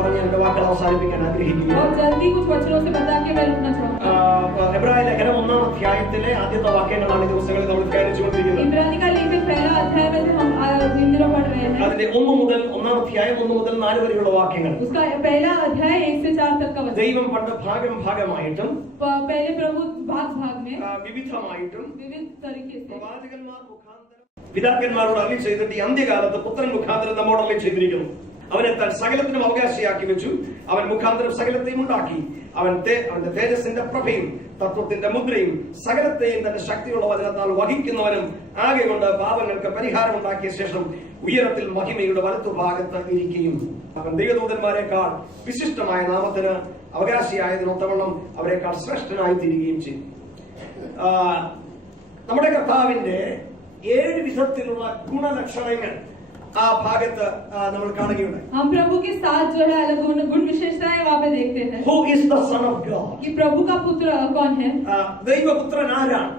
പറഞ്ഞ് എന്റെ വാക്കുകൾ അവസാനിപ്പിക്കാൻ ആഗ്രഹിക്കുന്നു. और जल्दी कुछ वचनों से बता के मैं रुकना चाहूंगा. എബ്രായ ലേഖനം 1-ാം അധ്യായത്തിലെ ആദ്യത്തെ വാക്യങ്ങളാണ് ഈ ദിവസങ്ങളിൽ നമ്മൾ ധ്യാനിച്ചുകൊണ്ടിരിക്കുന്നത്. इब्रानी का लेखन पहला अध्याय में से हम इन दिनों पढ़ रहे हैं. അതിന്റെ 1 മുതൽ 1-ാം അധ്യായം 1 മുതൽ 4 വരെയുള്ള വാക്യങ്ങൾ. उसका पहला अध्याय 1 से 4 तक का वचन. ദൈവം പണ്ട് ഭാഗമായിട്ടും पहले प्रभु भाग में വിവിധമായിട്ടും विविध तरीके से പ്രവാചകന്മാർ മുഖാന്തരം പിതാക്കന്മാരോട് അരുളി ചെയ്തിട്ട് ഈ അന്ത്യകാലത്ത് പുത്രൻ മുഖാന്തരം നമ്മോട് അരുളി ചെയ്തിരിക്കുന്നു. അവനെ താൻ സകലത്തിനും അവകാശിയാക്കി വെച്ചു. അവൻ മുഖാന്തരം സകലത്തെയും ഉണ്ടാക്കി. അവന്റെ തേജസ്സിന്റെ പ്രഭയും തത്വത്തിന്റെ മുദ്രയും സകലത്തെയും തന്റെ ശക്തിയുള്ള വചനത്താൽ വഹിക്കുന്നവനും ആകെ കൊണ്ട് പാപങ്ങൾക്ക് പരിഹാരം ഉണ്ടാക്കിയ ശേഷം ഉയരത്തിൽ മഹിമയുടെ വലത്തുഭാഗത്ത് ഇരിക്കുകയും അവൻ ദൈവദൂതന്മാരെക്കാൾ വിശിഷ്ടമായ നാമത്തിന് അവകാശിയായതിനൊത്തവണ്ണം അവരെക്കാൾ ശ്രേഷ്ഠനായി തീരുകയും ചെയ്തു. നമ്മുടെ കർത്താവിന്റെ 7 വിധത്തിലുള്ള ഗുണലക്ഷണങ്ങൾ ആ ഭാഗത്ത് നമ്മൾ കാണുകയുണ്ടായി. हम प्रभु के साथ जो है अलग गुण विशेषताएं वहां पे देखते हैं. Who is the son of God? कि प्रभु का पुत्र कौन है? ദൈവപുത്രൻ ആരാണ്?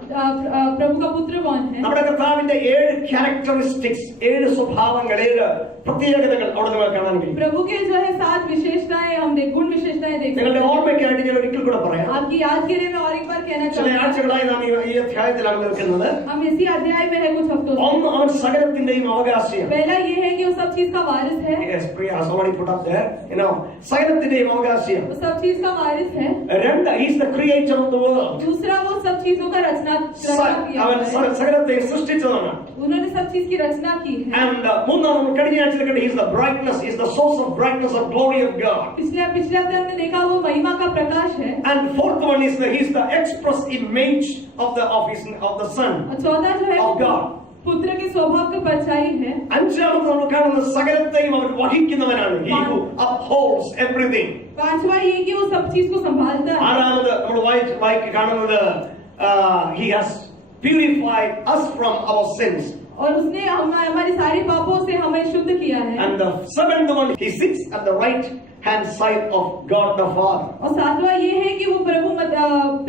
प्रभु का पुत्र कौन है? നമ്മുടെ കർത്താവിന്റെ 7 ക്യാരക്ടറിസ്റ്റിക്സ്, 7 സ്വഭാവങ്ങൾ, 7 പ്രത്യേകതകൾ അവിടെ നമ്മൾ കാണാൻ കഴിയും. प्रभु के जो है 7 विशेषताएं हम गुण विशेषताएं देखते हैं. നിങ്ങളുടെ ഓർമ്മയ്ക്കായിട്ട് ഞാൻ ഒരിക്കൽ കൂടെ പറയാം. आपकी याद के लिए मैं और एक बार कहना चाहता हूं. ചില ആഴ്ചകളായി നാം ഈ അധ്യായത്തിലാണ് നിൽക്കുന്നത്. हम इसी अध्याय में है कुछ हफ्तों से. അവൻ സകലത്തിന്റെയും അവകാശിയാണ്. पहला ये है कि वो सब चीज का वारिस है. Yes, Priya has already put up there. You know, സകലത്തിന്റെയും അവകാശിയാണ്. वो सब चीज का वारिस है. രണ്ട്, he is the creator of the world. दूसरा, वो सब चीजों का रचना किया അവൻ है. സകലത്തെ സൃഷ്ടിച്ചതാണ്. उन्होंने सब चीज की रचना की है. And മൂന്നാം നമ്മൾ കഴിഞ്ഞ ആഴ്ചയിൽ കണ്ട he is the brightness, he is the source of brightness of glory of God. पिछले हफ्ते हमने देखा वो महिमा का प्रकाश है. And fourth one is he is the express image of the son चौथा जो है of God. पुत्र के स्वभाव की परछाई है. അഞ്ചാമത് നമ്മൾ കാണുന്ന സകലത്തെയും അവൻ വഹിക്കുന്നവനാണ്. He who upholds everything. पांचवा ये कि वो सब चीज को संभालता है. ആറാമത് നമ്മൾ വായിക്ക് കാണുന്നത് he has purified us from our sins. और उसने हमारे सारे पापों से हमें शुद्ध किया है. And the seventh one, he sits at the right hand side of God the Father. और सातवां ये है कि वो प्रभु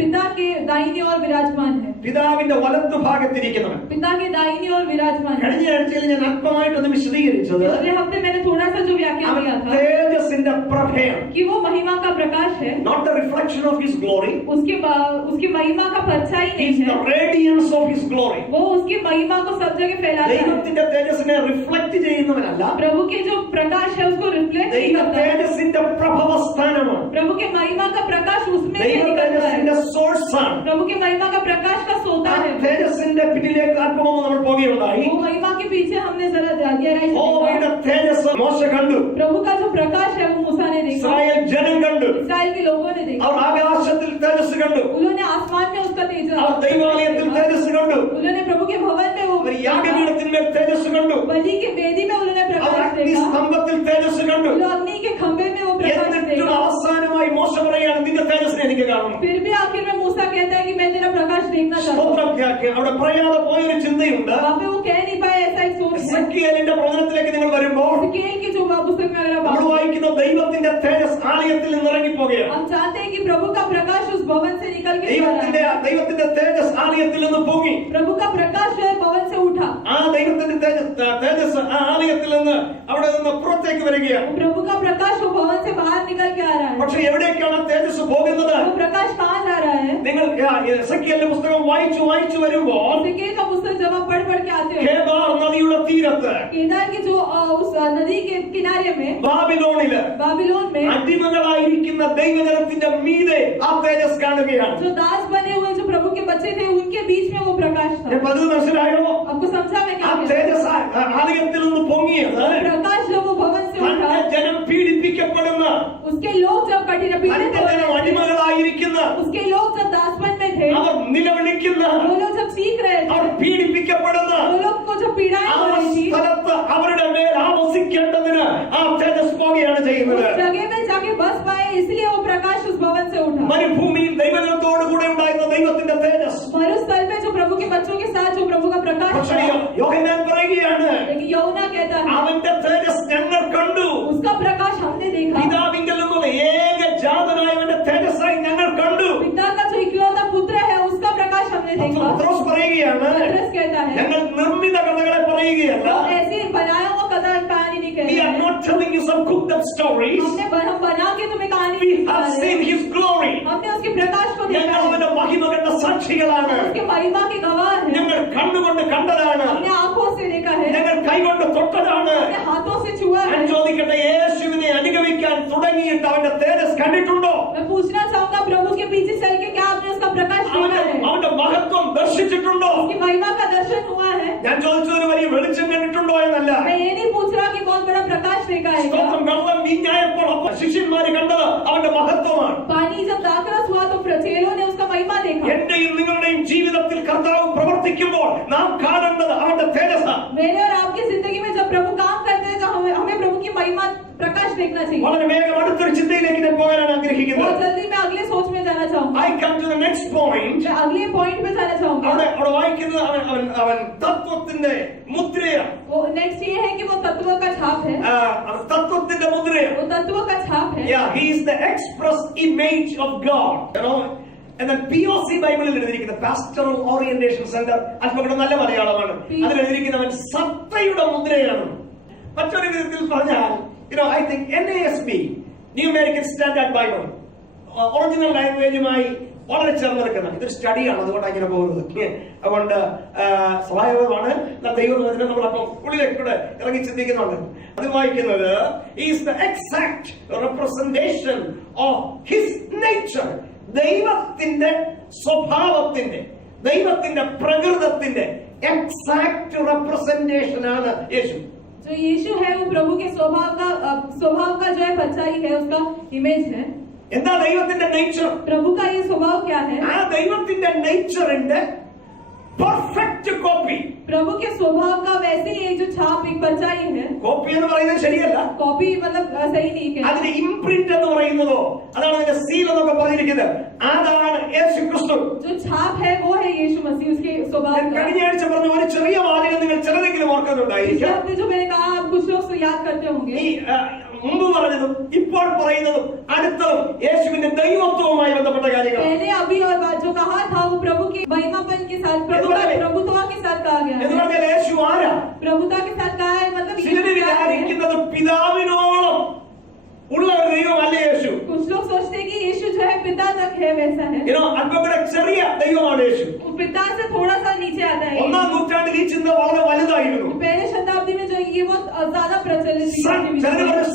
पिता के दाहिनी ओर विराजमान है. പിതാവിന്റെ വലത്തുഭാഗത്തിരിക്കുന്നവൻ. पिता के दाहिनी ओर विराजमान है. കഴിഞ്ഞ ആഴ്ചയിൽ ഞാൻ അല്പമായിട്ടൊന്ന് വിശദീകരിച്ചത് पिछले हफ्ते मैंने थोड़ा सा जो व्याख्यान किया था തേജസ്സിന്റെ പ്രഭയാണ്. कि वो महिमा का प्रकाश है. Not the reflection of his glory. उसकी महिमा का परछाई नहीं It's है. the radiance of his glory. वो उसकी महिमा को सब जगह फैलाता है. ദൈവത്തിന്റെ തേജസ്സിനെ റിഫ്ലക്ട് ചെയ്യുന്നവനല്ല. प्रभु के जो प्रकाश है उसको रिफ्लेक्ट नहीं करता. തേജസ്സിന്റെ പ്രഭവസ്ഥാനമാണ്. प्रभु के महिमा का प्रकाश उसमें से ദൈവ निकलता है. തേജസ്സിന്റെ സോഴ്സ് ആണ്. प्रभु के महिमा का प्रकाश का सोता है. തേജസ്സിന്റെ പിന്നിലേക്ക് ആർക്കുമോ നമ്മൾ പോകുകയുണ്ടായി. वो महिमा के पीछे हमने जरा गहराई से ഓയുടെ തേജസ് മോശ കണ്ടു. प्रभु का जो प्रकाश है वो मूसा ने देखा. ഇസ്രായേൽ ജനം കണ്ടു. इस्राएल के लोगों ने देखा. അവർ ആകാശത്തിൽ തേജസ് കണ്ടു. उन्होंने आसमान में उसका तेज. അവർ ദൈവാലയത്തിൽ തേജസ് കണ്ടു. उन्होंने प्रभु के भवन में वो യാഗപീഠത്തിന്മേൽ തേജസ് കണ്ടു. बलि की वेदी में उन्होंने प्रकाश देखा. സ്തംഭത്തിൽ തേജസ് കണ്ടു. अग्नि के खंभे में वो प्रकाश എന്നിട്ടും देखा. അവസാനമായി മോശ പറയാണ് നിന്റെ തേജസ്സിനെ എനിക്ക് കാണണം. फिर भी आखिर में मूसा कहता है कि मैं तेरा प्रकाश देखना चाहता हूँ. അവിടെ പറയാതെ പോയൊരു ചിന്തയുണ്ട്. वहाँ पे वो कह नहीं पाया, ऐसा एक सोच है. എസെക്കിയേലിന്റെ പ്രവചനത്തിലേക്ക് നിങ്ങൾ വരുമ്പോൾ एसेकिएल की जो पुस्तक में अगर നമ്മൾ വായിക്കുന്ന ദൈവത്തിന്റെ തേജസ് ആലയത്തിൽ നിന്ന് ഇറങ്ങിപ്പോകുകയാണ്. हम चाहते हैं कि प्रभु का प्रकाश उस भवन से निकल के ദൈവത്തിന്റെ തേജസ് ആലയത്തിൽ നിന്ന് പോകി. प्रभु का प्रकाश जो है भवन से उठा. ആ ദൈവത്തിന്റെ തേജസ് ആ ആലയത്തിൽ നിന്ന് അവിടെ നിന്ന് പുറത്തേക്ക് വരികയാണ്. प्रभु का प्रकाश वो भवन से बाहर निकल के आ रहा है. പക്ഷെ എവിടേക്കാണ് തേജസ് പോകുന്നത്? वो प्रकाश कहाँ जा रहा है? നിങ്ങൾ എസെക്കിയേലിന്റെ പുസ്തകം വായിച്ചു വരുമ്പോൾ एसेकिएल का पुस्तक जब आप पढ़ के आते हो കേദാർ നദിയുടെ തീരത്ത് केदार की जो उस नदी के किनारे में बाबिलोन में അടിമകളായിരിക്കുന്ന ദൈവജനത്തിന്റെ മീതെ ആ തേജസ് കാണുകയാണ്. जो दास बने हुए जो प्रभु के बच्चे थे उनके बीच में वो प्रकाश था. മനസ്സിലായോ? आपको समझा मैं क्या? തേജസ് ആലയത്തിൽ നിന്ന് പൊങ്ങിയത് प्रकाश जब वो भवन से उठा, ജനം പീഡിപ്പിക്കപ്പെടുന്ന उसके लोग जब कठिन पीड़ित അടിമകളായിരിക്കുന്ന उसके लोग जब दासपन में थे, അവർ നിലവിളിക്കുന്ന वो लोग जब सीख रहे थे, അവർ പീഡിപ്പിക്കപ്പെടുന്ന वो लोग को जो पीड़ाएं हो रही थी, സ്ഥലത്ത് അവരുടെ മേൽ ആവസിക്കേണ്ടതിന് ആ തേജസ് പോകുകയാണ് ചെയ്യുന്നത്. उस जगह में जाके बस पाए, इसलिए वो प्रकाश उस भवन से उठा. മരുഭൂമിയിൽ ദൈവജനത്തോട് കൂടെ ഉണ്ടായിരുന്ന ദൈവത്തിന്റെ തേജസ് मरुस्थल में जो प्रभु के बच्चों के साथ जो प्रभु का प्रकाश था, യോഹന്നാൻ പറയുകയാണ് लेकिन यूहन्ना कहता है അവന്റെ തേജസ് ഞങ്ങൾ കണ്ടു. उसका प्रकाश हमने देखा. പിതാവിങ്കൽ നിന്നുള്ള ഏകജാതനായവന്റെ തേജസ്സായി ഞങ്ങൾ കണ്ടു. पिता का जो इकलौता पुत्र है उसका प्रकाश हमने देखा. പത്രോസ് പറയുകയാണ് पतरस कहता है ഞങ്ങൾ നിർമ്മിത കഥകളെ പറയുകയല്ല. ऐसी बनाया हुआ कहानी नहीं We are कहते. not telling you some cooked up stories. हमने आगे तुम्हें कहानी We have seen His glory. हमने उसके प्रकाश को देखा ഞങ്ങൾ है, അവന്റെ മഹിമ കണ്ട സാക്ഷികളാണ്. उसके महिमा के गवाह हैं, ഞങ്ങൾ കണ്ണുകൊണ്ട് കണ്ടതാണ്. हमने आंखों से देखा है, ഞങ്ങൾ കൈകൊണ്ട് തൊട്ടതാണ്. हमने हाथों से छुआ ഞാൻ है। ചോദിക്കട്ടെ, യേശുവിനെ അനുഗമിക്കാൻ തുടങ്ങിയിട്ട് അവന്റെ തേജസ് കണ്ടിട്ടുണ്ടോ? मैं पूछना चाहूंगा, प्रभु के पीछे चल के क्या आपने उसका प्रकाश देखा है? അവന്റെ മഹത്വം ദർശിച്ചിട്ടുണ്ടോ? उसकी महिमा का दर्शन हुआ है? ഞാൻ ചോദിച്ചൊരു വലിയ വെളിച്ചം കണ്ടിട്ടുണ്ടോ എന്നല്ല. मैं ये नहीं पूछ रहा कि बहुत बड़ा प्रकाश देखा है क्या? സ്തോത്രം. വെള്ളം വീഞ്ഞായപ്പോൾ ശിഷ്യന്മാര് കണ്ടത് അവന്റെ മഹത്വമാണ്. पानी जब दाखरस हुआ तो चेलों ने उसका महिमा देखा। എന്റെയും നിങ്ങളുടെയും ജീവിതത്തിൽ കർത്താവ് പ്രവർത്തിക്കുമ്പോൾ നാം കാണേണ്ടത് അവന്റെ തേജസ്സാണ്. मेरे और आपकी जिंदगी में जब प्रभु काम करते हैं तो हमें प्रभु की महिमा प्रकाश देखना चाहिए। വളരെ വേഗം അടുത്തൊരു ചിന്തയിലേക്ക് ഞാൻ പോകാനാണ് ആഗ്രഹിക്കുന്നത്. बहुत जल्दी मैं अगले सोच में जाना चाहूंगा। I come to the next point. मैं अगले पॉइंट पे जाना चाहूंगा। അവിടെ വായിക്കുന്നത് അവൻ തത്വത്തിന്റെ മുദ്രയാണ്. वो नेक्स्ट ये है कि वो तत्व का छाप है। തത്വത്തിന്റെ മുദ്രയാണ്. वो तत्व का छाप है। Yeah, he is the express image of God. You know, and then POC ബൈബിളിൽ എഴുതിയിരിക്കുന്ന പാസ്റ്ററൽ ഓറിയന്റേഷൻ സെന്റർ, അല്പം നല്ല മലയാളമാണ്. അതിൽ എഴുതിയിരിക്കുന്നവൻ സത്തയുടെ മുദ്രയാണ്. മറ്റൊരു വിധത്തിൽ പറഞ്ഞാൽ, you know, I think NASB, New American Standard Bible, original ലാംഗ്വേജുമായി വളരെ ചേർന്ന് നിൽക്കുന്ന ഇതൊരു സ്റ്റഡിയാണ്. അതുകൊണ്ട് അങ്ങനെ പോകുന്നത്. അതുകൊണ്ട് സഹായകമാണ്. ദൈവവചനം നമ്മളപ്പം ഉള്ളിലേക്ക് കൂടെ ഇറങ്ങി ചിന്തിക്കുന്നുണ്ട്. അത് വായിക്കുന്നത് is the exact representation of his nature. ദൈവത്തിന്റെ സ്വഭാവത്തിന്റെ, ദൈവത്തിന്റെ പ്രകൃതത്തിന്റെ എക്സാക്ട് റെപ്രസെന്റേഷൻ ആണ് യേശു. जो यीशु है वो प्रभु के स्वभाव का जो है परछाई है, उसका इमेज है। എന്താ ദൈവത്തിന്റെ നേച്ചർ? प्रभु का ये स्वभाव क्या है? ആ ദൈവത്തിന്റെ നേച്ചറിന്റെ പെർഫെക്റ്റ് കോപ്പി. प्रभु के स्वभाव का वैसे ही एक जो छाप, एक परछाई है। കോപ്പി എന്ന് പറയുന്നത് ശരിയല്ല. कॉपी मतलब सही नहीं है। അതിന് ഇംപ്രിന്റ് എന്ന് പറയുന്നതോ, അതാണ് അതിന്റെ സീൽ എന്നൊക്കെ പറഞ്ഞിരിക്കുന്നത്. അതാണ് യേശു ക്രിസ്തു. जो छाप है वो है यीशु मसीह, उसके स्वभाव का। കഴിഞ്ഞ ആഴ്ച പറഞ്ഞ ഒരു ചെറിയ വാചകം നിങ്ങൾ ചിലരെങ്കിലും ഓർക്കുന്നുണ്ടായിരിക്കും. जो मैंने कहा आप कुछ लोग याद करते होंगे। ഈ മുമ്പ് പറഞ്ഞതും ഇപ്പോൾ പറയുന്നതും അടുത്തതും യേശുവിന്റെ ദൈവത്വവുമായി ബന്ധപ്പെട്ട കാര്യങ്ങൾ. पहले अभी और बाद जो कहा था वो प्रभु के महिमापन के साथ, प्रभुत्व के साथ कहा गया എന്ന് പറഞ്ഞാൽ യേശു ആരാ? प्रभुता के साथ कहा है, मतलब വിചാരിക്കുന്നത് പിതാവിനോളം ഉള്ള ഒരു ദൈവമല്ല യേശു. कुछ लोग सोचते हैं कि यीशु जो है पिता तक है, वैसा है। അല്പം കൂടെ ചെറിയ ദൈവമാണ് യേശു. पिता से थोड़ा सा नीचे आता है। ഒന്നാം നൂറ്റാണ്ടിൽ ഈ ചിന്ത വളരെ വലുതായിരുന്നു. पहले शताब्दी में जो ये बहुत ज्यादा प्रचलित थी।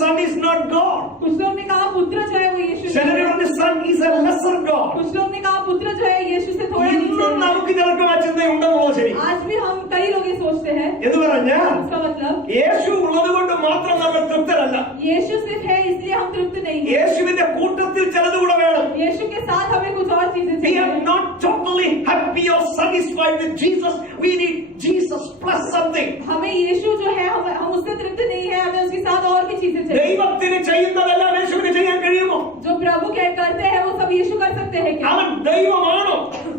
son is not God. कुछ लोग ने कहा पुत्र जो है वो यीशु है। son is a lesser God. कुछ लोग ने कहा पुत्र जो है यीशु से थोड़ा नीचे है। നമുക്ക് ചിലർക്കും ആ ചിന്തയുണ്ടെന്നുള്ളത് ശരി. आज भी हम कई लोग ये सोचते हैं। എന്ന് പറഞ്ഞാൽ इसका मतलब യേശു ഉള്ളത് കൊണ്ട് മാത്രം നമ്മൾ തൃപ്തരല്ല. यीशु सिर्फ है इसलिए हम तृप्त नहीं हैं। യേശുവിന്റെ കൂട്ടത്തിൽ ചിലത് കൂടെ വേണം. यीशु के साथ हमें कुछ और चीजें We चाहिए। are not totally happy or satisfied with Jesus. We need Jesus plus something. हमें यीशु जो है हम उससे तृप्त नहीं है, हमें उसके साथ और भी चीजें चाहिए। ദൈവത്തിന് ചെയ്യുന്നതെല്ലാം യേശുവിന് ചെയ്യാൻ കഴിയുമോ? जो प्रभु करते हैं वो सब यीशु कर सकते हैं क्या? അവൻ ദൈവമാണോ?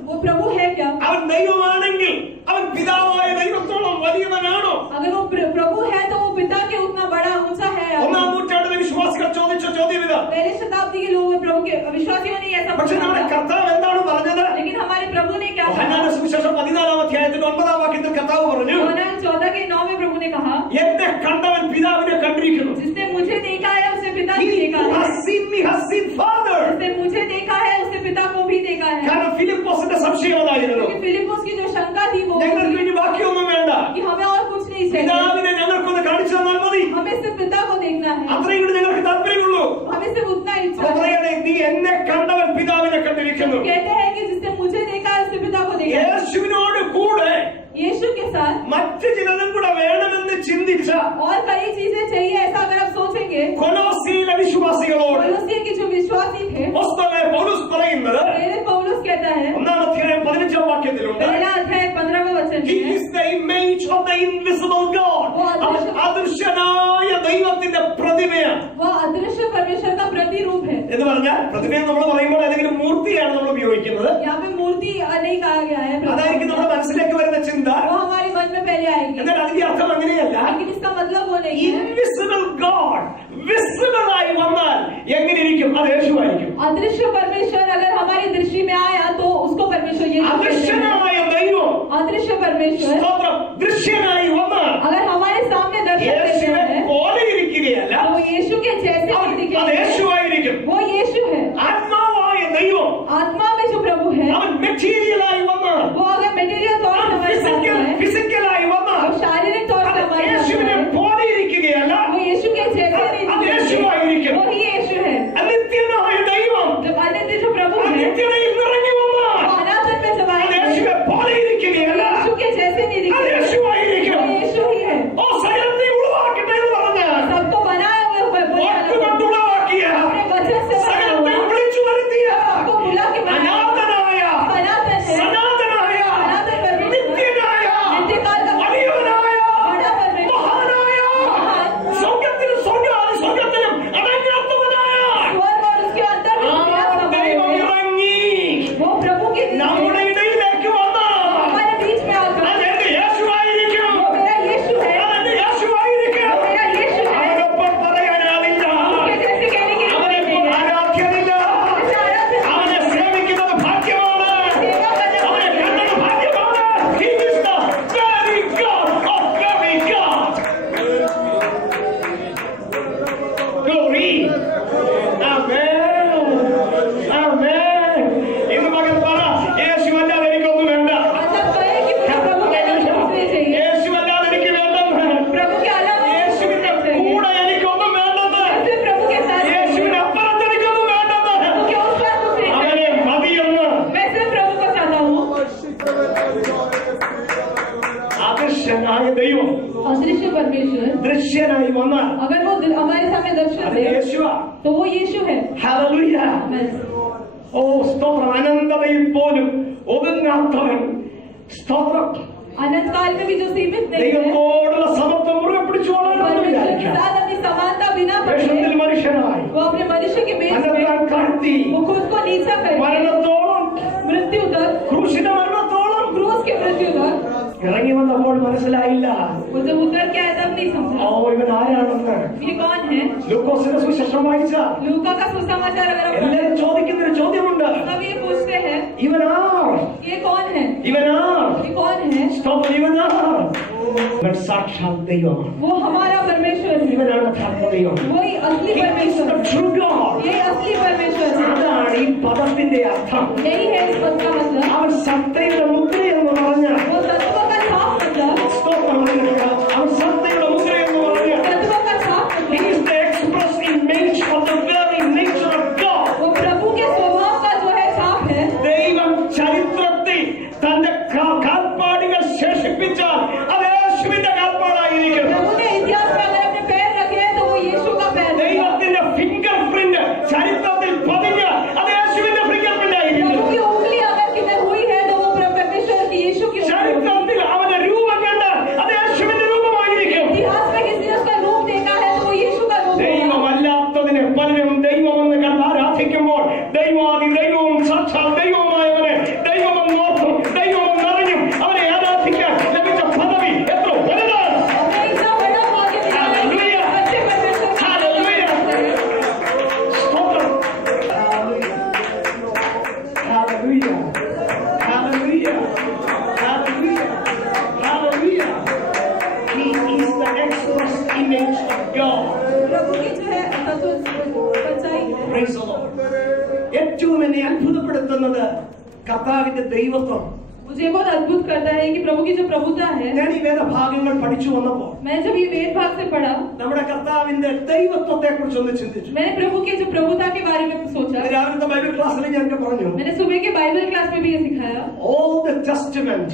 वो प्रभु है क्या? അവൻ ദൈവമാണെങ്കിൽ അവൻ പിതാവായ ദൈവത്തോളം വലിയവനാണോ? अगर वो प्रभु है तो वो पिता के उतना बड़ा ऊंचा है। ഒന്നാം നൂറ്റാണ്ടിലെ വിശ്വാസികൾ ചോദിച്ച ചോദ്യം ഇതാ. पहले शताब्दी के लोग प्रभु के विश्वासियों ने ऐसा പക്ഷെ നമ്മുടെ കർത്താവ് എന്താണ് പറഞ്ഞത്? लेकिन हमारे प्रभु ने क्या कहा? യോഹന്നാന്റെ സുവിശേഷം 14-ാം അധ്യായത്തിന്റെ 9-ാം വാക്യത്തിൽ കർത്താവ് പറഞ്ഞു, യോഹന്നാൻ 14 के 9 में प्रभु ने कहा, എന്നെ കണ്ടവൻ പിതാവിനെ കണ്ടിരിക്കുന്നു. जिसने मुझे देखा है उसने पिता को देखा है। has seen me has seen Father. जिसने मुझे देखा है उसने पिता को भी देखा है। കാരണം ഫിലിപ്പോസിന്റെ സംശയം അതായിരുന്നു. क्योंकि फिलिप्पुस की जो शंका थी वो ഞങ്ങൾക്ക് ഇനി ബാക്കിയൊന്നും വേണ്ട, कि हमें और कुछ नहीं चाहिए, പിതാവിനെ ഞങ്ങൾക്കൊന്ന് കാണിച്ചു തന്നാൽ മതി. हमें सिर्फ पिता को देखना है, അത്രയും കൂടി ഞങ്ങൾക്ക് താല്പര്യമുള്ളൂ. हमें सिर्फ उतना इच्छा है। പറയണേ, നീ എന്നെ കണ്ടവൻ പിതാവിനെ കണ്ടിരിക്കുന്നു. कहते हैं कि जिसने मुझे देखा है उसने पिता को देखा है। യേശുവിനോട് കൂടെ यीशु के साथ മറ്റു ചിലതും കൂടെ വേണമെന്ന് ചിന്തിച്ച और कई चीजें चाहिए ऐसा अगर आप सोचेंगे, കൊലോസിയിലെ വിശ്വാസികളോട് कोलोसियों के जो विश्वासी थे, അപ്പോസ്തലനായ പൗലോസ് പറയുന്നത്, पहले पौलुस कहता है 1-ാം അധ്യായം 15-ാം വാക്യത്തിലുണ്ട്, पहला अध्याय 15वां वचन He में, is the image of the invisible God. അവൻ അദൃശ്യനായ ദൈവത്തിന്റെ പ്രതിമയാണ്. वो अदृश्य परमेश्वर का प्रतिरूप है। എന്ന് പറഞ്ഞാൽ പ്രതിമ നമ്മൾ പറയുമ്പോൾ ഏതെങ്കിലും മൂർത്തിയാണ് നമ്മൾ ഉപയോഗിക്കുന്നത്. यहाँ पे मूर्ति नहीं कहा गया है, അതായിരിക്കും നമ്മുടെ മനസ്സിലേക്ക് വരുന്ന ചിന്ത. वो हमारे मन में पहले आएगी, എന്നാൽ അതിന്റെ അർത്ഥം അങ്ങനെയല്ല. लेकिन इसका मतलब वो नहीं है। ഇൻവിസിബിൾ ഗോഡ് വിസിബിൾ ആയി വന്നാൽ എങ്ങനെയിരിക്കും? അത് യേശുവായിരിക്കും. अदृश्य परमेश्वर अगर हमारी दृष्टि में आया तो उसको परमेश्वर ये कहते हैं। അദൃശ്യനായ ദൈവം अदृश्य परमेश्वर ദൃശ്യനായി വന്നാൽ अगर हमारे सामने दर्शन देते യേശുവെ हैं പോലെ ഇരിക്കുകയല്ല, तो यीशु के जैसे ही അത് दिखेंगे, യേശുവായിരിക്കും. മെറ്റീരിയലായി വന്ന് वो अगर मटेरियल तौर पर हमारे साथ है, ഫിസിക്കലായി വന്ന് वो शारीरिक तौर पर हमारे साथ യേശുവിനെ है, പോലെ ഇരിക്കുകയല്ല, वो यीशु के जैसे അത് नहीं, യേശുവായിരിക്കും. वो ही यीशु है. അനിത്യനായ ദൈവം जब अनित्य जो प्रभु है, നിത്യതയിൽ നിറങ്ങി വന്ന് वो अनादर में जब അത് आएंगे, യേശുവെ പോലെ ഇരിക്കുകയല്ല, यीशु के जैसे नहीं അത് दिखेंगे, യേശുവായിരിക്കും. वो यीशु ही है. ഓ സകലത്തെ ഉളവാക്കട്ടെ എന്ന് പറഞ്ഞ് सबको बनाया हुआ है, വാക്കുകൊണ്ട് ഉളവാക്കിയ, अपने वचन से बनाया സകലത്തെ हुआ, വിളിച്ചു വരുത്തിയ सबको बुला के बनाया, അനാഥനായ, सनातन है, സനാതനായ, सनातन परमेश्वर, നിത്യനായ, नित्यकाल का വലിയവനായ, बड़ा परमेश्वर, മഹാനായ, സ്വർഗ്ഗത്തിലും സ്വർഗ്ഗത്തിലും അടങ്ങാത്തവനായ स्वर्ग और उसके अंदर भी ആ ദൈവം ഇറങ്ങി वो प्रभु के നമ്മുടെ ഇടയിലേക്ക് വന്ന हमारे बीच में आकर, അതെന്റെ യേശുവായിരിക്കും, वो मेरा यीशु है, അതെന്റെ യേശുവായിരിക്കും. वो मेरा यीशु है. അവനൊപ്പം പറയാനാവില്ല, उसके जैसे कहने के लिए അവനെപ്പോൾ ആരാധ്യനില്ല, അവനെ സേവിക്കുന്നത് ഭാഗ്യമാണ്, അവനെ കണ്ടത് ഭാഗ്യമാണ്. He is the very God of very God. Glory. Amen. Amen. ഇന്ന് മകൻ പറ, യേശുവല്ലാതെ എനിക്കൊന്നും വേണ്ട, मतलब कहे कि मुझे प्रभु के अलावा कुछ नहीं चाहिए, യേശുവല്ലാതെ എനിക്ക് വേണ്ടെന്ന്, प्रभु के अलावा യേശുവിന്റെ കൂടെ എനിക്കൊന്നും വേണ്ടെന്ന്, सिर्फ प्रभु के साथ, യേശുവിന്റെ അപ്പുറത്ത് എനിക്കൊന്നും വേണ്ടെന്ന്, प्रभु के उस पार कुछ नहीं चाहिए. അവനെ മതിയെന്ന് मैं सिर्फ प्रभु को चाहता हूँ. അദൃശ്യനായ ദൈവം अदृश्य परमेश्वर ദൃശ്യനായി വന്നാൽ अगर वो हमारे सामने दर्शन അത് दे, യേശുവാ. तो वो यीशु है. ഹല്ലേലൂയ. Amen. ഓ സ്തോത്രം. അനന്തതയിൽ പോലും ഒതുങ്ങാത്തവൻ. സ്തോത്രം. अनंत काल में भी जो सीमित नहीं है, ദൈവത്തോടുള്ള സമത്വം മുറുകെ പിടിച്ചുകൊള്ളണം എന്ന് परमेश्वर के വിചാരിക്കാം. साथ अपनी समानता बिना पड़े, ദേശത്തിൽ മനുഷ്യനായി वो अपने मनुष्य के बेस തന്നെത്താൻ में താഴ്ത്തി वो खुद को नीचा करके മരണത്തോളം, मृत्यु तक, ക്രൂശിന്റെ മരണത്തോളം क्रूस के मृत्यु तक, ഇറങ്ങി വന്നപ്പോൾ മനസ്സിലായില്ല, वो जब उतर के आया तब नहीं ഓ समझा ഇവൻ ആരാണെന്ന്. ये कौन है. ലൂക്കോസിന്റെ സുവിശേഷം വായിച്ച लूका का सुसमाचार अगर हम पढ़ें, എല്ലാവരും ചോദിക്കുന്നൊരു ചോദ്യമുണ്ട്, सब ये पूछते हैं, ഇവനാർ, ये कौन है, ഇവനാർ, ये कौन है. സ്തോത്രം, ഇവനാർ. ഇവൻ സാക്ഷാൽ ദൈവമാണ്, वो हमारा परमेश्वर है, ഇവനാണ് യഥാർത്ഥ ദൈവം. वही असली He is परमेश्वर, the true God. ये असली परमेश्वर है. അതാണ് ഈ പദത്തിന്റെ അർത്ഥം. यही है इस पद का मतलब. അവൻ സത്തയുടെ മുദ്ര എന്ന് പറഞ്ഞ वो तत्व का साफ मतलब, സ്തോത്രം, അവൻ സത്തയുടെ മുദ്ര എന്ന് പറഞ്ഞ तत्व का साफ He मतलब, is the express image of the very nature of God. वो प्रभु के स्वभाव का जो है साफ है. ദൈവം ചരിത്രത്തിൽ തന്റെ കാൽപ്പാടുകൾ ശേഷിപ്പിച്ചാൽ അത് യേശുവിന്റെ കാൽപ്പാടായിരിക്കും. प्रभु ने इतिहास में अगर अपने पैर रखे हैं तो वो यीशु का पैर है. ദൈവത്തിന്റെ ഫിംഗർ പ്രിന്റ് ചരിത്രത്തിൽ പതിഞ്ഞ അത് യേശുവിന്റെ ഫിംഗർ പ്രിന്റ് ആയിരിക്കും. प्रभु की उंगली अगर किधर हुई है तो वो परमेश्वर की यीशु की उंगली. ചരിത്രത്തിൽ അവന്റെ രൂപം കണ്ട് അത് യേശുവിന്റെ രൂപമായിരിക്കും. इतिहास में किसी ने उसका रूप देखा है तो वो यीशु का रूप होगा. ദൈവമല്ലാത്തതിനെ പലരും ദൈവമെന്ന് കണ്ട് ആരാധിക്കുമ്പോൾ ദൈവാദി ദൈവവും സാക്ഷാൽ ദൈവവുമായവനെ ദൈവമെന്ന് ഓർത്തും ദൈവമെന്ന് അറിഞ്ഞും അവനെ ആരാധിക്കാൻ ലഭിച്ച പദവി എത്ര വലുതാണ്. हमें इतना बड़ा भाग्य मिला है कि Hallelujah. सच्चे परमेश्वर का Hallelujah. സ്തോത്രം. Hallelujah. Hallelujah. Hallelujah. Hallelujah. He is the express image of God. प्रभु की जो है तत्व सच्चाई है. Praise the Lord. ഏറ്റവും എന്നെ അത്ഭുതപ്പെടുത്തുന്നത് കർത്താവിന്റെ ദൈവത്വം. मुझे बहुत अद्भुत करता है कि प्रभु की जो प्रभुता है. ഞാൻ ഈ വേദഭാഗങ്ങൾ പഠിച്ചു വന്നപ്പോൾ मैं जब ये वेद भाग से पढ़ा, നമ്മുടെ കർത്താവിന്റെ ദൈവത്വത്തെ കുറിച്ച് ഒന്ന് ചിന്തിച്ചു. मैंने प्रभु की जो प्रभुता के बारे में सोचा. രാവിലത്തെ ബൈബിൾ ക്ലാസ്സിൽ ഞാൻ പറഞ്ഞു, मैंने सुबह के बाइबल क्लास में भी ये सिखाया. all the testament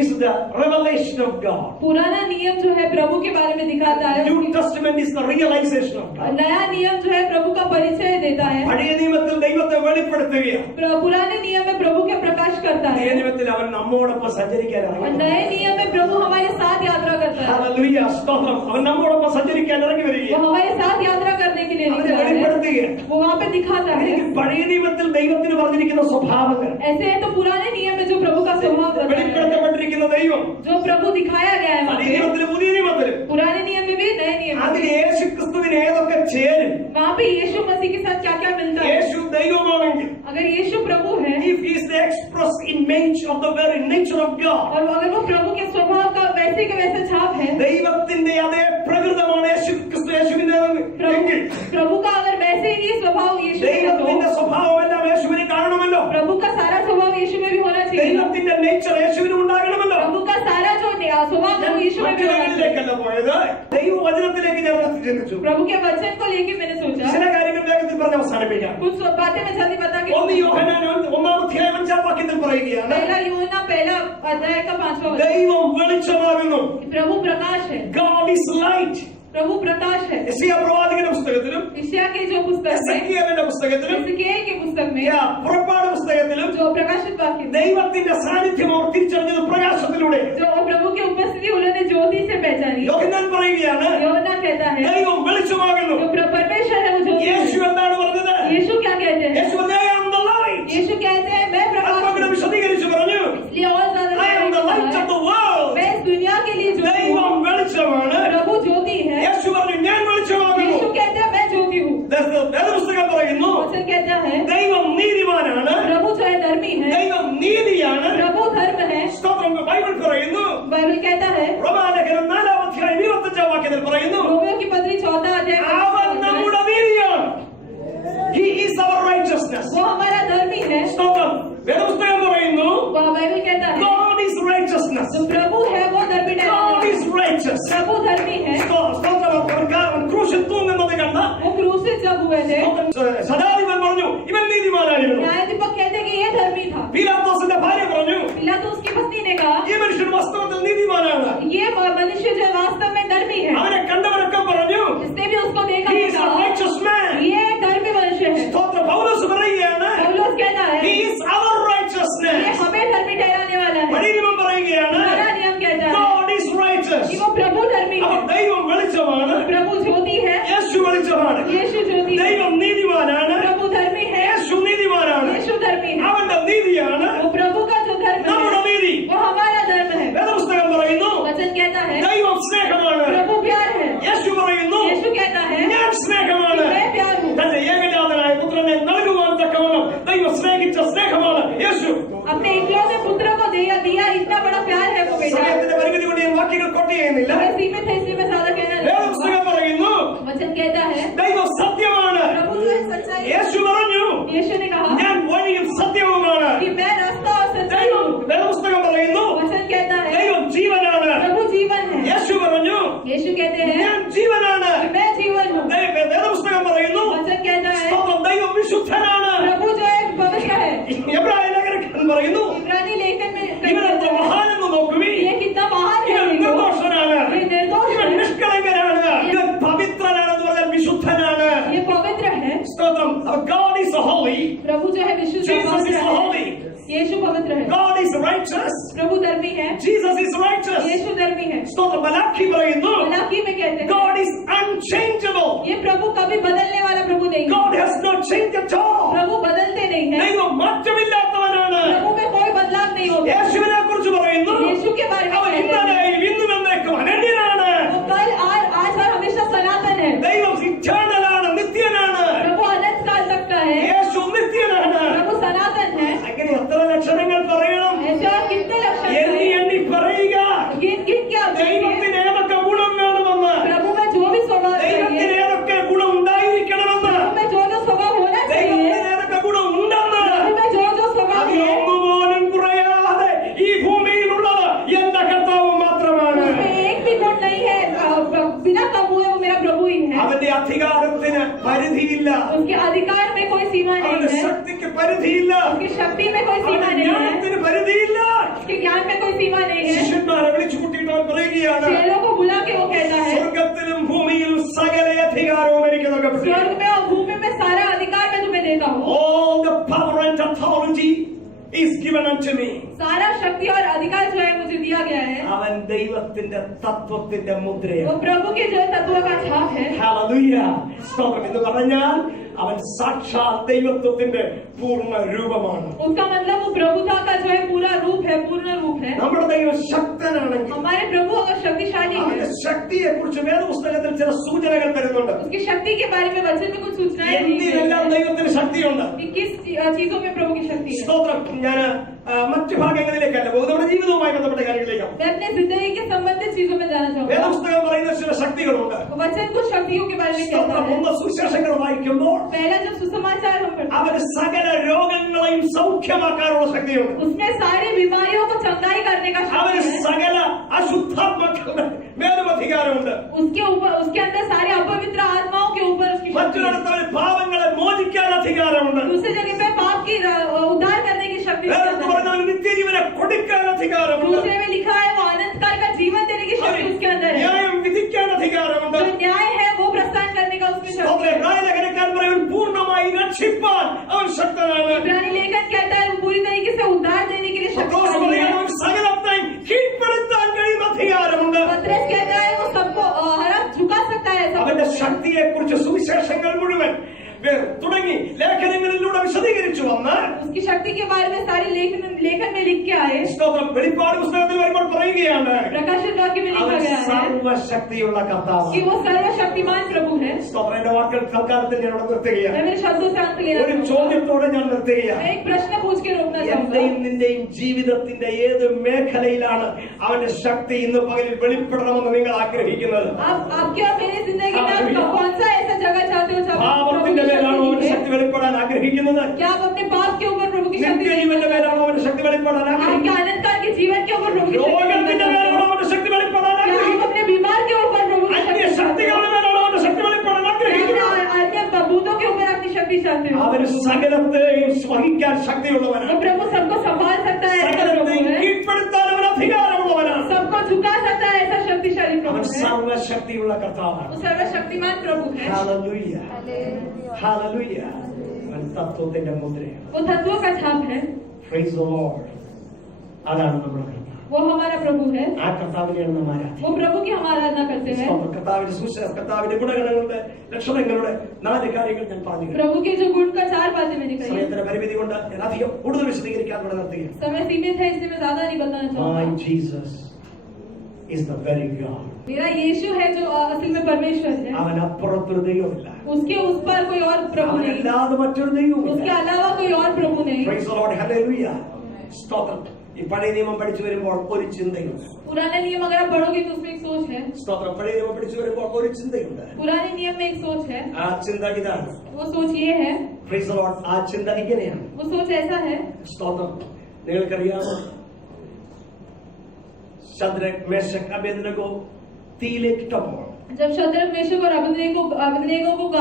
is the revelation of God. पुराना नियम जो है प्रभु के बारे में दिखाता है. New Testament is the realization of God. नया नियम जो है प्रभु का परिचय देता है. പഴയ നിയമത്തിൽ ദൈവത്തെ വെളിപ്പെടുത്തുകയാണ്, पुराने नियम में प्रभु के प्रकाश करता പുതിയ है. നിയമത്തിൽ അവൻ നമ്മോടൊപ്പം और സഞ്ചരിക്കാൻ नए नियम में प्रभु हमारे साथ यात्रा करता है. ഹല്ലേലൂയ, സ്തോത്രം. അവൻ നമ്മോടൊപ്പം സഞ്ചരിക്കാൻ ഇറങ്ങി वो വരികയാണ്, हमारे साथ यात्रा करने के लिए അവനെ निकला है. വെളിപ്പെടുത്തുകയാണ്. वो वहाँ पे दिखाता है. എനിക്ക് പഴയ നിയമത്തിൽ ദൈവത്തിന് പറഞ്ഞിരിക്കുന്ന സ്വഭാവങ്ങൾ, ऐसे है तो पुराने नियम में जो प्रभु का स्वभाव बताया है, വെളിപ്പെടുത്തപ്പെട്ടിരിക്കുന്ന ദൈവം जो प्रभु दिखाया गया है वहाँ പഴയ पे, നിയമത്തിലും പുതിയ നിയമത്തിലും पुराने नियम में भी नए नियम में അതിൽ भी, യേശു ക്രിസ്തുവിന് ഏതൊക്കെ ചേരും. वहाँ पे यीशु मसीह के साथ क्या क्या मिलता है. യേശു ദൈവമാണെങ്കിൽ, अगर यीशु प्रभु है if he is the express image of the very nature of God, और अगर वो प्रभु के स्वभाव का वैसे के वैसे छाप है, ദൈവത്തിന്റെ അതേ പ്രകൃതമാണ് യേശു ക്രിസ്തു യേശുവിന്റെ എങ്കിൽ प्रभु का अगर वैसे ही स्वभाव यीशु में है ദൈവത്തിന്റെ तो സ്വഭാവമെല്ലാം യേശുവിനെ കാണണമല്ലോ. प्रभु का सारा स्वभाव यीशु में भी വചനത്തിലേക്ക് ഞാൻ ചിന്തിച്ചു. प्रभु के वचन को लेके मैंने सोचा ചില കാര്യങ്ങൾ വേഗത്തിൽ പറഞ്ഞ് അവസാനിപ്പിക്കാം. कुछ बातें मैं जल्दी बता के 1 യോഹന്നാൻ 1-ാം അധ്യായം 5-ാം വാക്യത്തിൽ പറയുകയാണ്, पहला यूहन्ना पहला अध्याय का 5वां वचन, ദൈവം വെളിച്ചമാകുന്നു. प्रभु प्रकाश है, God is light. प्रभु प्रकाश है। യെശയ്യാ പ്രവാചകന്റെ പുസ്തകത്തിലും यशायाह के जो पुस्तक है, എസെക്കിയേലിന്റെ പുസ്തകത്തിലും एसेकिएल के पुस्तक में, പുറപ്പാട് പുസ്തകത്തിലും जो प्रकाशित वाक्य में, ദൈവത്തിന്റെ സാന്നിധ്യം അവർ തിരിച്ചറിഞ്ഞത് പ്രകാശത്തിലൂടെ. जो प्रभु की उपस्थिति उन्होंने ज्योति से पहचानी। യോഹന്നാൻ പറയുകയാണ്, യോഹന്നാൻ कहता है ദൈവം വെളിച്ചമാകുന്നു. जो परमेश्वर है वो ज्योति है। യേശു എന്താണ് പറഞ്ഞത്? यीशु क्या कहते हैं? യേശു I am the light. यीशु कहते हैं मैं प्रकाश ആത്മാവിനെ വിശദീകരിച്ചു പറഞ്ഞു, इसलिए और ज्यादा I am the light of the world. मैं इस दुनिया के लिए ज्योति हूँ। ദൈവം വെളിച്ചമാണ്. प्रभु ज्योति है। യേശു പറഞ്ഞു ഞാൻ വെളിച്ചമാകുന്നു. यीशु कहते हैं मैं ज्योति हूँ। വേദപുസ്തകം പറയുന്നു वचन कहता है ദൈവം നീതിമാനാണ്. प्रभु जो है धर्मी है, ദൈവം നീതിയാണ്. प्रभु धर्म है। സ്തോത്രം. ബൈബിൾ പറയുന്നു, बाइबल कहता है, റോമാലേഖനം 4-ാം അധ്യായം 25-ാം വാക്യത്തിൽ പറയുന്നു, रोमियो की पत्री 14 अध्याय അവൻ നമ്മുടെ നീതിയാണ്. He is our righteousness. वो हमारा धर्मी है। സ്തോത്രം. വേദപുസ്തകം പറയുന്നു बाइबल कहता है God is righteousness. जो प्रभु है वो धर्मी God है। is righteous. प्रभु धर्मी है। സ്തോത്രം. അവൻ ക്രൂശിൽ തൂങ്ങുന്നത് കണ്ട वो क्रूसित जब हुए थे, സദാധിപൻ പറഞ്ഞു ഇവൻ നീതിമാനായിരുന്നു. न्यायाधीश कहते हैं कि ये धर्मी था। പീലാത്തോസിന്റെ ഭാര്യ പറഞ്ഞു पिलातुस की पत्नी ने कहा ഈ മനുഷ്യൻ വാസ്തവത്തിൽ നീതിമാനാണ്. ये मनुष्य जो वास्तव में धर्मी है। അവനെ കണ്ടവരൊക്കെ പറഞ്ഞു जिसने भी उसको देखा He is a righteous man. ये एक धर्मी मनुष्य है। സ്തോത്രം. പൗലോസ് പറയുകയാണ് पौलुस कहता है He is our ये righteousness. हमें धर्मी ठहराने वाला है। പരീനിമം പറയുകയാണ് हमारा नियम कहता है God is righteous. कि वो प्रभु धर्मी അപ്പോൾ है। ദൈവം വെളിച്ചമാണ്. प्रभु ज्योति है। യേശു വെളിച്ചമാണ്. यीशु ज्योति है। ദൈവം നീതിമാനാണ്. प्रभु धर्मी है। യേശു നീതിമാനാണ്. यीशु धर्मी है। അവന്റെ നീതിയാണ് वो प्रभु का जो धर्म നമ്മുടെ है നീതി. वो हमारा धर्म है। വേദപുസ്തകം പറയുന്നു वचन कहता है ദൈവം സ്നേഹമാണ്. प्रभु प्यार है। യേശു പറയുന്നു यीशु कहता है ഞാൻ സ്നേഹമാണ്. मैं प्यार हूँ। തന്റെ ഏകജാതനായ പുത്രനെ നൽകുവാൻ തക്കവണ്ണം ദൈവം സ്നേഹിച്ച സ്നേഹമാണ് യേശു. अपने इकलौते पुत्र को दिया इतना बड़ा प्यार है वो बेटा। സമയത്തിന്റെ പരിമിതി കൊണ്ട് ഞാൻ വാക്യങ്ങൾ കൊട്ട് ചെയ്യുന്നില്ല. मैं सीमित है इसलिए मैं ज्यादा कहना नहीं। വേദപുസ്തകം പറയുന്നു वचन कहता है ദൈവം സത്യമാണ്. प्रभु जो है सच्चाई है। യേശു പറഞ്ഞു यीशु ने कहा ഞാൻ വഴിയും സത്യവുമാണ്. कि मैं रास्ता और सच्चाई ദൈവം हूँ। വേദപുസ്തകം പറയുന്നു वचन कहता है ദൈവം ജീവനാണ്. प्रभु जीवन है। യേശു പറഞ്ഞു यीशु कहते हैं ഞാൻ ജീവനാണ്. कि मैं जीवन हूँ। വേദപുസ്തകം പറയുന്നു वचन कहता है സ്തോത്രം. ദൈവം വിശുദ്ധനാണ്. प्रभु जो है पवित्र है। എബ്രായ ലേഖനത്തിൽ പറയുന്നു इब्रानी लेखन में ഇവൻ എത്ര മഹാനെന്ന് നോക്കുവീ. ये कितना महान है। ഇവൻ നിർദോഷനാണ്. ये निर्दोष ഇവൻ है। നിഷ്കളങ്കനാണ്. ഇവൻ പവിത്രനാണെന്ന് പറഞ്ഞാൽ വിശുദ്ധനാണ്. ये पवित्र है। സ്തോത്രം. God is holy. प्रभु जो है विशुद्ध Jesus पवित्र is है। holy. यीशु पवित्र है। God is righteous. प्रभु धर्मी है। Jesus is righteous. यीशु धर्मी है। സ്തോത്രം. മലാഖി പറയുന്നു मलाकी में कहते हैं God is unchangeable. ये प्रभु कभी बदलने वाला प्रभु नहीं है। God has not changed at all. प्रभु बदलते नहीं है। ദൈവം മാറ്റമില്ലാത്തവനാണ്. प्रभु में कोई बदलाव नहीं होता। യേശുവിനെ കുറിച്ച് പറയുന്നു यीशु के बारे में അവൻ कहते हैं ഇന്നലെയും ഇന്നും എന്നേക്കും അനന്യനാണ്. वो कल आज और हमेशा सनातन है। ദൈവം ഇറ്റേണലാണ്, നിത്യനാണ്. प्रभु अनंत काल तक का है। യേശു നിത്യനാണ്. प्रभु सनातन है। അങ്ങനെ എത്ര ലക്ഷണങ്ങൾ പറയണം? ऐसे और कितने लक्षण എണ്ണി हैं? എണ്ണി പറയുക. गिन गिन के आप देखिए। ദൈവത്തിന് ഏതൊക്കെ ഗുണം വേണമെന്ന്, प्रभु में जो भी स्वभाव ദൈവത്തിന് चाहिए, ഏതൊക്കെ ഗുണം ഉണ്ടായിരിക്കണമെന്ന്, प्रभु में जो स्वभाव होना चाहिए, ദൈവത്തിന് ഏതൊക്കെ ഗുണം ഉണ്ടെന്ന് प्रभु में जो स्वभाव है, അതിലൊന്നുപോലും കുറയാതെ ഈ ഭൂമിയിലുള്ളത് എന്റെ കർത്താവ് മാത്രമാണ്. उसमें एक भी गुण नहीं है। बिना कम हुए वो मेरा प्रभु ही है। അവന്റെ അധികാരത്തിന് പരിധിയില്ല. उसके अधिकार में कोई सीमा नहीं അവന്റെ है। ശക്തിക്ക് പരിധിയില്ല. उसकी शक्ति में कोई सीमा അവന്റെ नहीं है। ജ്ഞാനത്തിന് പരിധിയില്ല. उसके ज्ञान में कोई सीमा नहीं है। ശിഷ്യന്മാരെ വിളിച്ചു കൂട്ടിയിട്ട് അവൻ പറയുകയാണ് चेलों को बुला के वो कहता है സ്വർഗത്തിലും ഭൂമിയിലും സകല അധികാരവും എനിക്ക് നൽകപ്പെട്ടു. स्वर्ग में और भूमि में सारा अधिकार मैं तुम्हें देता हूँ। All the power and authority is given unto me. सारा शक्ति और अधिकार जो है मुझे दिया गया है। അവൻ ദൈവത്തിന്റെ തത്വത്തിന്റെ മുദ്രയാണ്. वो प्रभु के जो तत्व का छाप है। Hallelujah. സ്തോത്രം. എന്ന് പറഞ്ഞാൽ അവൻ സാക്ഷാൽ ദൈവത്വത്തിന്റെ പൂർണ്ണ രൂപമാണ്. उसका मतलब वो प्रभुता का जो है पूरा रूप है, पूर्ण रूप है। നമ്മുടെ ദൈവം ശക്തനാണെങ്കിൽ हमारे प्रभु अगर शक्तिशाली അവന്റെ है, ശക്തിയെ കുറിച്ച് വേദപുസ്തകത്തിൽ ചില സൂചനകൾ തരുന്നുണ്ട്. उसकी शक्ति के बारे में वचन में कुछ सूचनाएं दी गई എന്തിനെല്ലാം हैं ദൈവത്തിന് ശക്തിയുണ്ട്. कि किस चीजों में प्रभु की शक्ति है। സ്തോത്രം. ഞാൻ മറ്റു ഭാഗങ്ങളിലേക്കല്ല പോകുന്നത്, നമ്മുടെ ജീവിതവുമായി ബന്ധപ്പെട്ട കാര്യങ്ങളിലേക്കാണ്. मैं अपने जिंदगी के संबंधित चीजों में जाना चाहूंगा। വേദപുസ്തകം പറയുന്ന ചില ശക്തികളുണ്ട്. वचन कुछ शक्तियों के बारे में कहता സ്തോത്രം. है। ഒന്ന് സുവിശേഷങ്ങൾ വായിക്കുമ്പോൾ पहला जब सुसमाचार हम पढ़ते हैं, അവന് സകല രോഗങ്ങളെയും സൗഖ്യമാക്കാനുള്ള ശക്തിയുണ്ട്. उसमें सारी बीमारियों को चंगाई करने का शक्ति അവന് है। സകല അശുദ്ധാത്മാക്കളുടെ മേലും അധികാരമുണ്ട്. उसके ऊपर, उसके अंदर सारे अपवित्र आत्माओं के ऊपर उसकी शक्ति है. മറ്റൊരിടത്ത് അവന് പാപങ്ങളെ മോചിക്കാൻ അധികാരമുണ്ട്. दूसरी जगह पे पाप की उद्धार करने की शक्ति है. വേറെടുത്ത് പറഞ്ഞാൽ നിത്യജീവനെ കൊടുക്കാൻ അധികാരമുണ്ട്. दूसरे में लिखा है वो अनंत काल का जीवन देने की शक्ति उसके अंदर है. ന്യായം വിധിക്കാൻ അധികാരമുണ്ട്. जो न्याय है वो प्रस्थान करने का उसमें शक्ति है. ലേഖനക്കാരൻ പറയും പൂർണ്ണമായി രക്ഷിപ്പാൻ അവൻ ശക്തനാണ്. इब्रानी लेखन कहता है वो पूरी तरीके से उद्धार देने के लिए शक्तिशाली है. സകലത്തെയും കീഴ്പ്പെടുത്താൻ കഴിയുന്ന അധികാരമുണ്ട്. पतरस कहता है वो सबको हर झुका सकता है. അവന്റെ ശക്തിയെ കുറിച്ച് സുവിശേഷങ്ങൾ മുഴുവൻ തുടങ്ങി ലേഖനങ്ങളിലൂടെ വിശദീകരിച്ചു വന്ന് उसकी शक्ति के बारे में सारे लेखन में लिख के आए. വെളിപ്പാട് പുസ്തകത്തിൽ വരുമ്പോൾ പറയുകയാണ് प्रकाशन वाक्य में लिखा गया है സർവശക്തിയുള്ള കർത്താവ്, कि वो सर्वशक्तिमान प्रभु है. എന്റെ വാക്കുകൾ തൽക്കാലത്തിൽ ഞാൻ നിർത്തുകയാണ്. मैं मेरे शब्दों से अंत लेना ഒരു ചോദ്യത്തോടെ ഞാൻ നിർത്തുകയാണ്. मैं एक प्रश्न पूछ के रोकना चाहूंगा. എന്റെയും നിന്റെയും ജീവിതത്തിന്റെ ഏത് മേഖലയിലാണ് അവന്റെ ശക്തി ഇന്ന് പകലിൽ വെളിപ്പെടണമെന്ന് നിങ്ങൾ ആഗ്രഹിക്കുന്നത്? आपके और मेरी जिंदगी में आप कौन सा ऐसा जगह चाहते हो जब പാപത്തിന്റെ മേലാണോ അവന്റെ ശക്തി വെളിപ്പെടാൻ ആഗ്രഹിക്കുന്നത്? क्या आप अपने पाप के ऊपर प्रभु की शक्ति നിത്യജീവന്റെ മേലാണോ അവന്റെ ശക്തി വെളിപ്പെടാൻ आपके ആഗ്രഹിക്കുന്നത്? अनंत काल के जीवन के ऊपर प्रभु की രോഗത്തിന്റെ മേലാണോ അവന്റെ ശക്തി വെളിപ്പെടാൻ आप ആഗ്രഹിക്കുന്നത്? अपने बीमार के ऊपर प्रभु की അന്യ ശക്തികളുടെ മേലാണോ അവന്റെ ശക്തി വെളിപ്പെടാൻ ആഗ്രഹിക്കുന്നത്? अन्य भूतों के ऊपर अपनी शक्ति चाहते हो? അവന് സകലത്തെയും വഹിക്കാൻ ശക്തിയുള്ളവനാണ്. वो प्रभु सबको संभाल सकता है, ऐसा प्रभु സകലത്തെയും है. കീഴ്പ്പെടുത്താൻ അവൻ അധികാരമുള്ളവനാണ്. सबको झुका सकता है, ऐसा शक्तिशाली അവൻ प्रभु है. സർവശക്തിയുള്ള കർത്താവാണ്. वो सर्वशक्तिमान प्रभु है. Hallelujah, hallelujah. അവൻ തത്വത്തിന്റെ മുദ്രയാണ്. वो तत्वों का छाप है. Praise the Lord. അതാണ് നമ്മുടെ കർത്താവ്. वो हमारा प्रभु है. ആ കർത്താവിനെയാണ് നാം ആരാധിക്കുന്നത്. वो प्रभु की हम आराधना करते हैं. കർത്താവിന്റെ സുവിശേഷം, കർത്താവിന്റെ ഗുണഗണങ്ങളുടെ ലക്ഷണങ്ങളുടെ 4 കാര്യങ്ങൾ ഞാൻ പറഞ്ഞു. प्रभु के जो गुण का 4 बातें मैंने कही. സമയത്തിന്റെ പരിമിതി കൊണ്ട് ഞാൻ അധികം കൂടുതൽ വിശദീകരിക്കാൻ ഇവിടെ നിർത്തുകയാണ്. समय सीमित है, इसलिए मैं ज्यादा नहीं बताना My चाहूंगा. Jesus is the very God. मेरा यीशु है जो असल में परमेश्वर है. അവൻ അപ്പുറത്തൊരു ദൈവമില്ല. उसके उस पर कोई और प्रभु नहीं. അവനല്ലാതെ മറ്റൊരു ദൈവമില്ല. उसके अलावा कोई और प्रभु नहीं. Praise the Lord. Hallelujah. സ്തോത്രം. ഈ പഴയ നിയമം പഠിച്ചു വരുമ്പോൾ ഒരു ചിന്തയുണ്ട്. पुराना नियम अगर आप पढ़ोगे तो उसमें एक सोच है. സ്തോത്രം. പഴയ നിയമം പഠിച്ചു വരുമ്പോൾ ഒരു ചിന്തയുണ്ട്. पुराने नियम में एक सोच है. ആ ചിന്ത ഇതാണ്. वो सोच ये है. Praise the Lord. ആ ചിന്ത ഇങ്ങനെയാണ്. वो सोच ऐसा है. സ്തോത്രം. നിങ്ങൾക്കറിയാമോ, ശദ്രക്, മേശക്, അബേദ്നെഗോ തീയിലേക്കിട്ടപ്പോൾ जब शद्रक, मेशक और अबेदनेगो को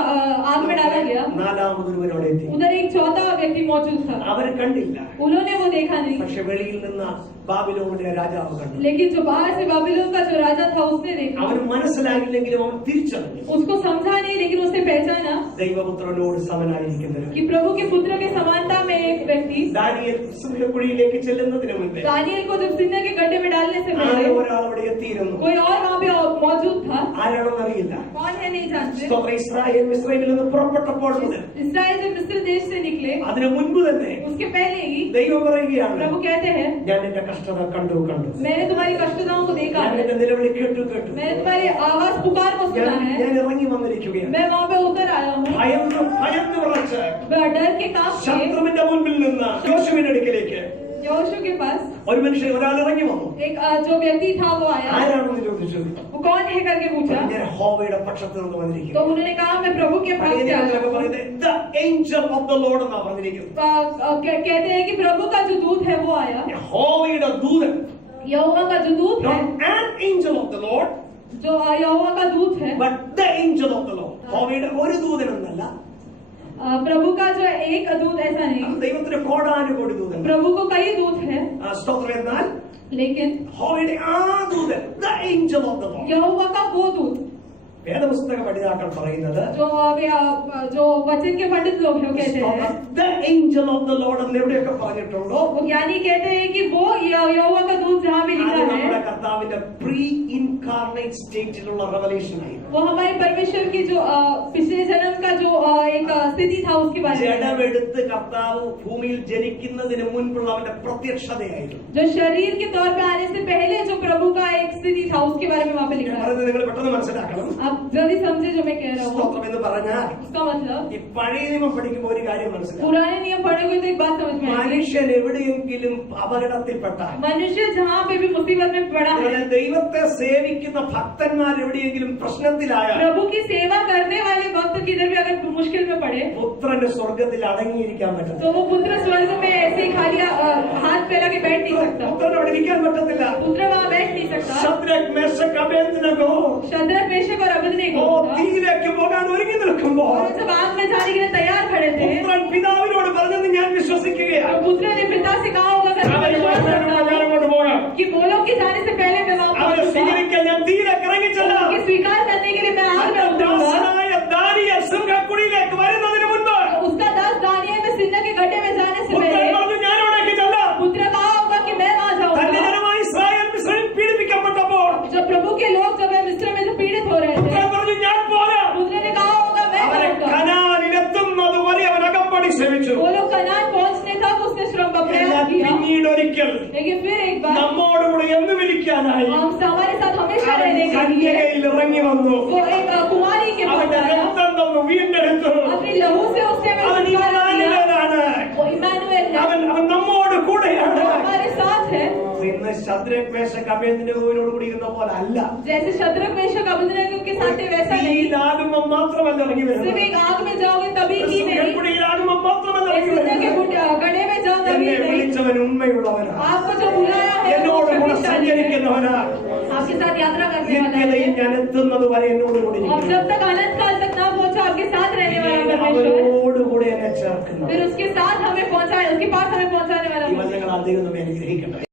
आग में डाला गया, നാലാമതൊരുവനോടെ എത്തി. उधर एक चौथा व्यक्ति मौजूद था. അവർ കണ്ടില്ല. उन्होंने वो देखा नहीं. പക്ഷെ വെളിയിൽ നിന്ന് ബാബിലോണിലെ രാജാവ് കണ്ടു. लेकिन जो बाहर से बाबिलोन का जो राजा था उसने देखा. അവന് മനസ്സിലാകില്ലെങ്കിലും അവൻ തിരിച്ചറിഞ്ഞു. उसको समझा नहीं, लेकिन उसने पहचाना ദൈവപുത്രനോട് സമനായിരിക്കുന്നത്. कि प्रभु के पुत्र के समानता में एक व्यक्ति. ദാനിയേൽ സിംഹക്കുഴിയിലേക്ക് ചെല്ലുന്നതിന് മുൻപേ दानियेल को जब सिंह के गड्ढे में डालने से ആരോ पहले ഒരാൾ അവിടെ എത്തിയിരുന്നു. कोई और वहाँ पे मौजूद था. ആരാണെന്ന് അറിയില്ല. कौन है नहीं जानते. സ്തോത്രം. ഇസ്രായേൽ മിസ്രൈമിൽ നിന്ന് പുറപ്പെട്ടപ്പോൾ മുതൽ इस्राएल जब मिस्र देश से निकले, അതിനു മുൻപ് തന്നെ उसके पहले ही ദൈവം പറയുകയാണ്, प्रभु कहते हैं, ഞാൻ എന്റെ കഷ്ടത കണ്ടു. मैंने तुम्हारी कष्टताओं को देखा ഞാൻ है. എന്റെ നിലവിളി കേട്ടു. मैंने तुम्हारी आवाज पुकार को सुना है. ഞാൻ ഇറങ്ങി വന്നിരിക്കുകയാണ്. मैं वहाँ पे उतर आया हूँ. ഭയന്ന് വിറച്ച് डर के काम से ശത്രുവിന്റെ മുൻപിൽ നിന്ന് യോശുവിന്റെ അടുക്കിലേക്ക് योशू के पास ഒരു മനുഷ്യൻ, ഒരാൾ ഇറങ്ങി വന്നു. एक जो व्यक्ति था वो आया. ആരാണെന്ന് ചോദിച്ചു. वो कौन है करके पूछा. ഞാൻ യഹോവയുടെ പക്ഷത്ത് നിന്ന് तो വന്നിരിക്കുന്നു. उन्होंने कहा मैं प्रभु के पास से आया हूँ. പറയുന്നത് the angel of the Lord എന്നാ പറഞ്ഞിരിക്കുന്നത്. कहते हैं कि प्रभु का जो दूत है वो आया. യഹോവയുടെ ദൂതൻ, यहोवा का जो दूत है, not an angel of the Lord, जो यहोवा का दूत है, but the angel of the Lord. യഹോവയുടെ ഒരു ദൂതനെന്നല്ല, प्रभु का जो एक दूत ऐसा नहीं. ദൈവത്തിന്റെ കോടാനുകോടി ദൂതൻ. प्रभु को कई दूत है, സ്തോത്രം. എന്നാൽ लेकिन യഹോവയുടെ ആ ദൂതൻ, the angel of the Lord. यहोवा का वो दूत, വേദപുസ്തക പഠിതാക്കൾ പറയുന്നത് जो वचन के पंडित लोग हैं कहते हैं, the angel of the Lord എന്ന് എവിടെയൊക്കെ പറഞ്ഞിട്ടുണ്ടോ, वो ज्ञानी कहते हैं कि वो यहोवा का दूत जहाँ भी लिखा है, നമ്മുടെ കർത്താവിന്റെ പ്രീ ഇൻകാർണേറ്റ് സ്റ്റേറ്റിലുള്ള റെവലേഷൻ ആയിരുന്നു. वो हमारे परमेश्वर की जो पिछले जन्म का जो एक स्थिति था उसके बारे में. ജഡമെടുത്ത് കർത്താവ് ഭൂമിയിൽ ജനിക്കുന്നതിന് മുൻപുള്ള അവന്റെ പ്രത്യക്ഷതയായിരുന്നു. जो शरीर के तौर पे आने से पहले जो प्रभु का एक स्थिति था उसके बारे में वहाँ पे लिखा है. നിങ്ങൾ പെട്ടെന്ന് മനസ്സിലാക്കണം. आप जल्दी समझे जो मैं कह रहा हूँ. സ്തോത്രം എന്ന് പറഞ്ഞാൽ उसका मतलब ഈ പഴയ നിയമം പഠിക്കുമ്പോൾ ഒരു കാര്യം മനസ്സിലാക്കണം. पुराने नियम पढ़ोगे तो एक बात समझ में आएगी. മനുഷ്യൻ എവിടെയെങ്കിലും അപകടത്തിൽപ്പെട്ടാൽ, मनुष्य जहाँ पे भी मुसीबत में पड़ा है, ദൈവത്തെ സേവിക്കുന്ന ഭക്തന്മാർ എവിടെയെങ്കിലും പ്രശ്നത്തിലായാൽ, प्रभु की सेवा करने वाले भक्त किधर भी अगर मुश्किल में पड़े, പുത്രന്റെ സ്വർഗത്തിൽ അടങ്ങിയിരിക്കാൻ പറ്റും. तो वो पुत्र स्वर्ग में ऐसे ही खाली हाथ फैला के बैठ नहीं सकता. പുത്രൻ അവിടെ ഇരിക്കാൻ പറ്റത്തില്ല. पुत्र वहाँ बैठ नहीं सकता. Shadrak Meshach Abednego Shadrach Meshach और अबेदनेगो തീയിലേക്ക് പോകാൻ ഒരുങ്ങി നിൽക്കുമ്പോൾ और जब आग में जाने के लिए तैयार खड़े थे, പുത്രൻ പിതാവിനോട് പറഞ്ഞത് ഞാൻ വിശ്വസിക്കുകയാണ്. तो पुत्र ने पिता से कहा होगा कि मैं विश्वास करता हूं कि बोलो कि जाने से पहले मैं वहाँ അവരെ पहुंचूंगा. സ്വീകരിക്കാൻ ഞാൻ തീയിലേക്ക് ഇറങ്ങിച്ചല്ല. कि स्वीकार करने के लिए मैं आग में उतरूंगा. ദാസനായ ദാനിയേൽ സിംഹക്കുഴിയിലേക്ക് വരുന്നതിന് മുൻപ് उसका दास दानिയേൽ में सिंह के गड्ढे में जाने से പുത്രൻ पहले പറഞ്ഞു ഞാൻ അവിടേക്ക് ചെല്ലാം. पुत्र कहा होगा कि मैं वहाँ തന്റെ जाऊंगा. ജനമായ ഇസ്രായേൽ മിസ്രൈമിൽ പീഡിപ്പിക്കപ്പെട്ടപ്പോൾ जब प्रभु के लोग जब मिस्र में जो पीड़ित हो रहे थे, പുത്രൻ പറഞ്ഞു ഞാൻ പോരാ. पुत्र ने कहा होगा मैं അവരെ जाऊंगा. കനാനിലെത്തുന്നത് വരെ അവൻ അകമ്പടി ശ്രമിച്ചു. वो लोग कनान पहुंचने तक उसने श्रम का प्रयास എന്നാൽ किया. പിന്നീട് ഒരിക്കൽ लेकिन फिर एक बार നമ്മോടുകൂടെ എന്ന് വിളിക്കാനായി हमारे साथ हमेशा അവൻ रहने के लिए കന്യകയിൽ ഇറങ്ങി വന്നു. वो एक कुमारी के पास അവന്റെ आया. രക്തം തന്നു വീണ്ടെടുത്തു. अपने लहू से उसने हमें അവൻ छुटकारा दिया. ഇമ്മാനുവേലാണ്. वो इम्मानुएल है. അവൻ നമ്മോട് കൂടെയാണ്. वो हमारे साथ है. ഇന്ന് ശദ്രക് മേശക് അബേദ്നെഗോവിനോട് കൂടി ഇരുന്ന പോലെ അല്ല. जैसे शद्रक मेशक अबेदनेगो के साथ वैसा नहीं. തീയിലാകുമ്പോൾ മാത്രമല്ല ഇറങ്ങി सिर्फ വരുന്നത്. एक आग में जाओगे तभी ही नहीं. സിംഹക്കുഴിയിലാകുമ്പോൾ മാത്രമല്ല इस ഇറങ്ങി दुनिया के വരുന്നത്. गड्ढे में जाओ तभी എന്നെ नहीं. വിളിച്ചവൻ ഉണ്മയുള്ളവനാണ്. आपको जो बुलाया है वो എന്നോട് കൂടെ शक्तिशाली है. സഞ്ചരിക്കുന്നവനാണ്. आपके साथ यात्रा करने वाला നിത്യതയിൽ है. ഞാൻ എത്തുന്നത് വരെ എന്നോട് കൂടി और ഇരിക്കും. जब तक अनंत काल तक ना पहुंचा आपके साथ रहने वाला परमेश्वर, അവരോടുകൂടെ എന്നെ ചേർക്കുന്നു. फिर उसके साथ हमें पहुंचाए, उसके पास हमें पहुंचाने वाला ഈ വചനങ്ങൾ ദൈവം നമ്മെ അനുഗ്രഹിക്കട്ടെ.